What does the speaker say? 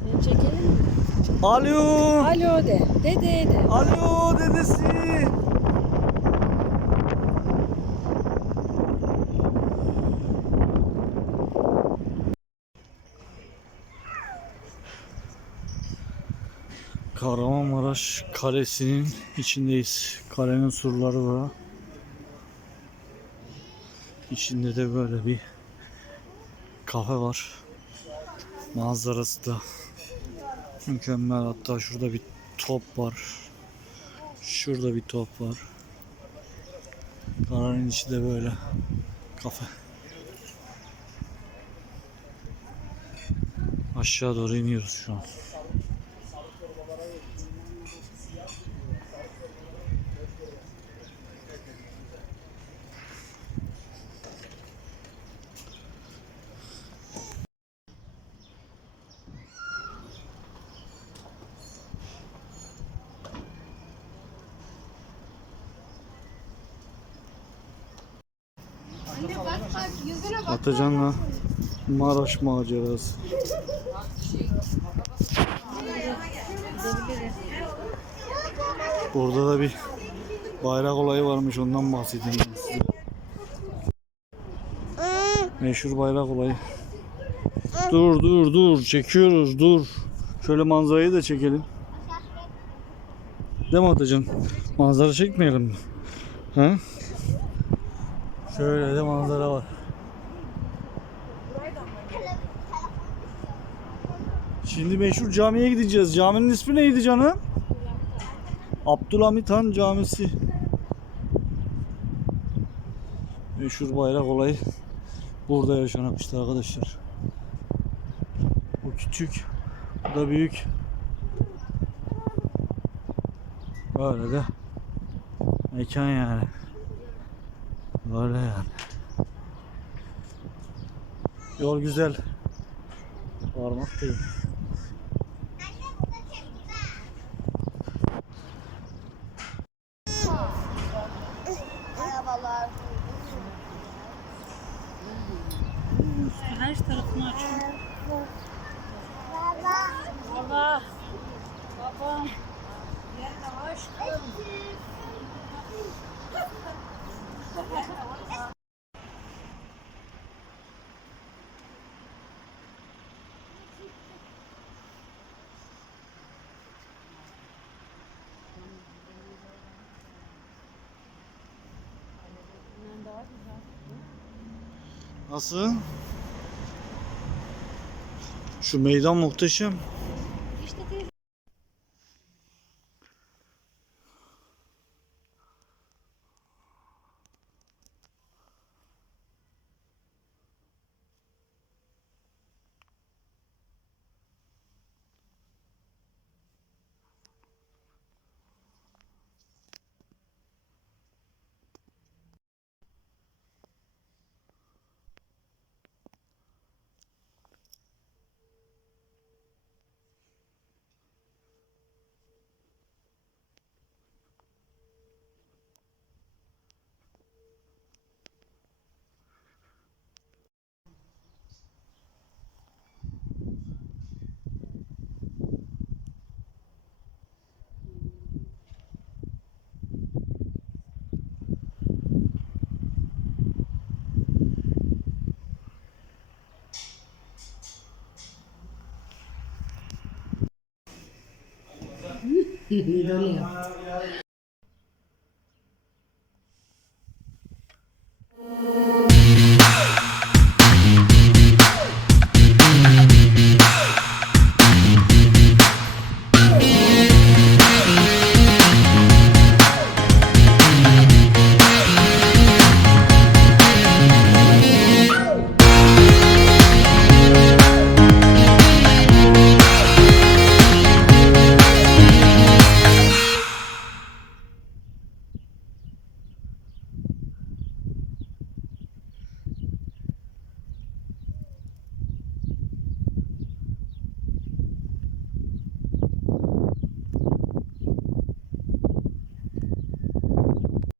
Seni çekelim mi? Alo. Alo de. Dede de. Alo dedesi. Kahramanmaraş Kalesi'nin içindeyiz. Kalenin surları var. İçinde de böyle bir kafe var. Manzarası da mükemmel. Hatta şurada bir top var. Şurada bir top var. Kalenin içi de böyle kafe. Aşağı doğru iniyoruz şu an. Atacan'la Maraş macerası. Burada da bir bayrak olayı varmış ondan bahsedeyim size. Meşhur bayrak olayı. Dur dur dur çekiyoruz dur. Şöyle manzarayı da çekelim. Değil mi Atacan? Manzara çekmeyelim mi? Ha? Şöyle de manzara var. Şimdi meşhur camiye gideceğiz. Caminin ismi neydi canım? Abdülhamit Han Camisi. Meşhur bayrak olayı burada yaşanmıştı arkadaşlar. Bu küçük, bu da büyük. Böyle de mekan yani. Böyle yani. Yol güzel. Parmak değil. Her tarafını açıyor. Baba. Nasıl? Şu meydan muhteşem. Deu não.